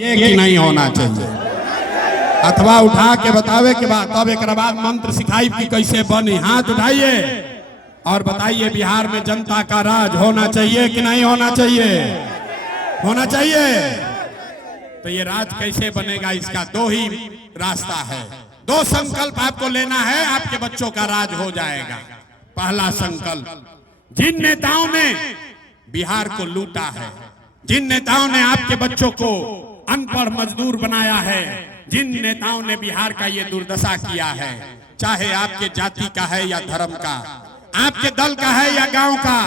ये कि नहीं होना चाहिए, अथवा उठा के बतावे के बाद तब एक बाद मंत्र सिखाई कि कैसे बनी। हाथ उठाइए और बताइए, बिहार में जनता का राज होना चाहिए कि नहीं होना चाहिए? होना चाहिए। तो ये राज कैसे बनेगा, इसका दो ही रास्ता है, दो संकल्प आपको लेना है, आपके बच्चों का राज हो जाएगा। पहला संकल्प, जिन नेताओं ने बिहार को लूटा है, जिन नेताओं ने आपके बच्चों को अनपढ़ मजदूर बनाया है, जिन नेताओं ने बिहार का ये दुर्दशा किया है, चाहे आपके जाति का है या धर्म का, आपके दल का है या गांव का,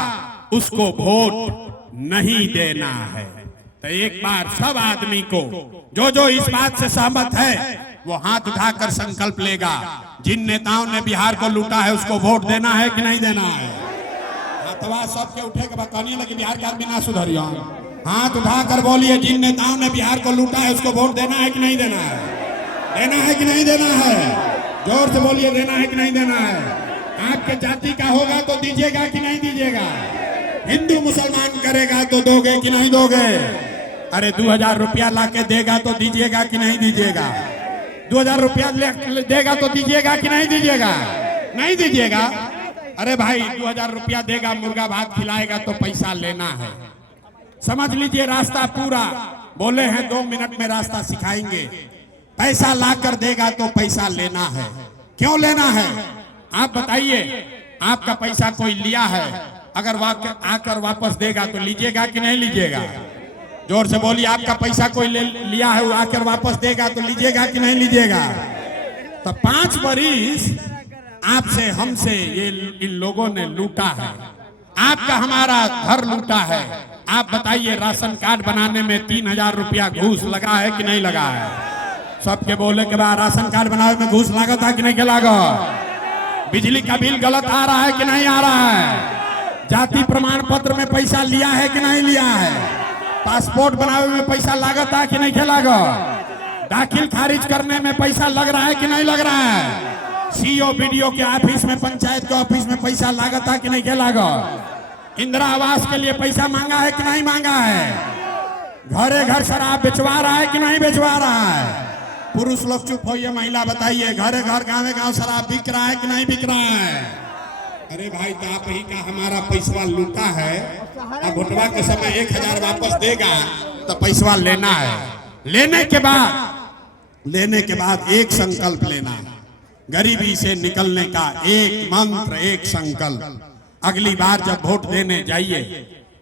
उसको वोट नहीं देना है। तो एक बार सब आदमी को जो इस बात से सहमत है वो हाथ उठाकर संकल्प लेगा, जिन नेताओं ने बिहार को लूटा है उसको वोट देना है कि नहीं देना है? अथवा सबके उठे के बताने लगे बिहार के आदमी ना सुधरियो, हाथ उठाकर बोलिए, जिन नेताओं ने बिहार को लूटा है उसको वोट देना है कि नहीं देना है? देना है कि नहीं देना है? जोर से बोलिए, देना है कि नहीं देना है? आपके जाति का होगा तो दीजिएगा कि नहीं दीजिएगा? हिंदू मुसलमान करेगा तो दोगे कि नहीं दोगे? अरे 2000 रुपया ला के देगा तो दीजिएगा कि नहीं दीजिएगा? 2000 रुपया देगा तो दीजिएगा कि नहीं दीजिएगा? नहीं दीजिएगा। अरे भाई 2000 रुपया देगा, मुर्गा भात खिलाएगा तो पैसा लेना है। समझ लीजिए रास्ता पूरा, बोले हैं 2 मिनट में रास्ता सिखाएंगे। पैसा लाकर देगा तो पैसा लेना है। क्यों लेना है आप बताइए? आपका पैसा कोई लिया है, अगर आकर वापस देगा तो लीजिएगा कि नहीं लीजिएगा? जोर से बोलिए, आपका पैसा कोई लिया है, वो आकर वापस देगा तो लीजिएगा कि नहीं लीजिएगा? तो 5 बरिस आपसे हमसे ये इन लोगों ने लूटा है, आपका हमारा घर लूटा है। आप बताइए, राशन कार्ड बनाने में 3000 रुपया घूस लगा है कि नहीं लगा है? सबके बोले के बाद राशन कार्ड बनाने में घूस लगा था कि नहीं लगा? बिजली का बिल गलत आ रहा है कि नहीं आ रहा है? जाति प्रमाण पत्र में पैसा लिया है कि नहीं लिया है? पासपोर्ट बनाने में पैसा लागत है कि नहीं लगा? दाखिल खारिज करने में पैसा लग रहा है कि नहीं लग रहा है? सीओ बीडीओ के ऑफिस में, पंचायत के ऑफिस में पैसा लागत है कि नहीं लगा? इंदिरा आवास के लिए पैसा मांगा है कि नहीं मांगा है? घरे घर शराब बेचवा रहा है कि नहीं बेचवा रहा है? पुरुष लोग चुप होइए, महिला बताइए, घरे घर गाँव गाँव शराब बिक रहा है कि नहीं बिक रहा है? अरे भाई, तो आप ही का हमारा पैसा लूटा है, अब वोटवा के समय 1000 वापस देगा तो पैसा लेना है। लेने के बाद एक संकल्प लेना है, गरीबी से निकलने का एक मंत्र, एक संकल्प। अगली बार जब वोट देने जाइए,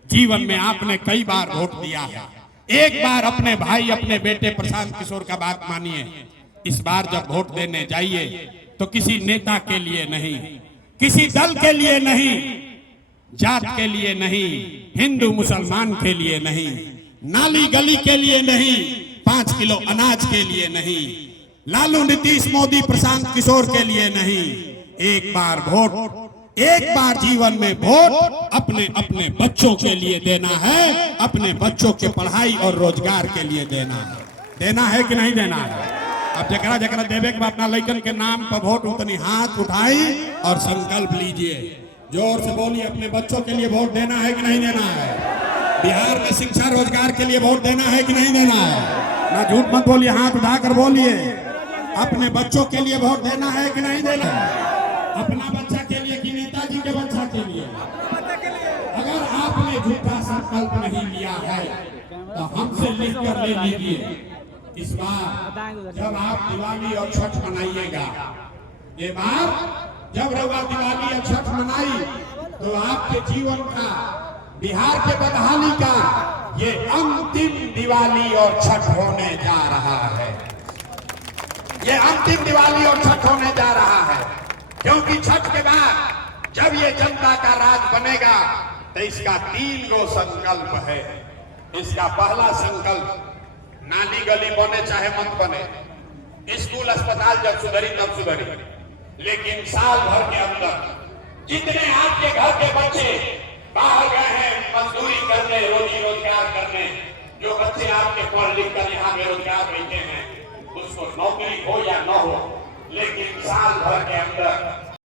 जीवन में आपने कई बार वोट दिया है, एक बार अपने भाई, अपने बेटे प्रशांत किशोर का बात मानिए। इस बार जब वोट देने जाइए तो किसी नेता के लिए नहीं, किसी दल के लिए नहीं, जात के लिए नहीं, हिंदू मुसलमान के लिए नहीं, नाली गली के लिए नहीं, 5 किलो अनाज के लिए नहीं, लालू नीतीश मोदी प्रशांत किशोर के लिए नहीं। एक बार वोट, एक बार जीवन में वोट अपने अपने बच्चों के लिए देना है, अपने बच्चों के पढ़ाई और रोजगार के लिए देना है। देना है कि नहीं देना है? अब जकरा जकरा देवे के अपना लड़कन के नाम पर वोट उतनी हाथ उठाई और संकल्प लीजिए, जोर से बोलिए, अपने बच्चों के लिए वोट देना है कि नहीं देना है? बिहार में शिक्षा रोजगार के लिए वोट देना है कि नहीं देना है? ना झूठ मत बोलिए, हाथ उठाकर बोलिए, अपने बच्चों के लिए वोट देना है कि नहीं देना है? अपना बच्चा के लिए कि नेताजी के बच्चा के लिए? अगर आपने झूठा संकल्प नहीं लिया है तो हमसे लिखकर ले लीजिए। इस बार जब आप दिवाली और छठ मनाइएगा, ये बार जब रउआ दिवाली और छठ मनाई तो आपके जीवन का, बिहार के बदहाली का ये अंतिम दिवाली और छठ होने जा रहा है। ये अंतिम दिवाली और छठ होने जा रहा है, क्योंकि छठ के बाद जब ये जनता का राज बनेगा तो इसका 3 गो संकल्प है। इसका पहला संकल्प, नाली गली बने चाहे मत बने, स्कूल अस्पताल जब सुधरी तब सुधरी, लेकिन साल भर के अंदर जितने आपके घर के बच्चे बाहर गए हैं मजदूरी करने, रोजी रोजगार करने, जो बच्चे आपके पढ़ लिख कर यहाँ बेरोजगार बैठे हैं, उसको नौकरी हो या न हो, लेकिन साल भर के अंदर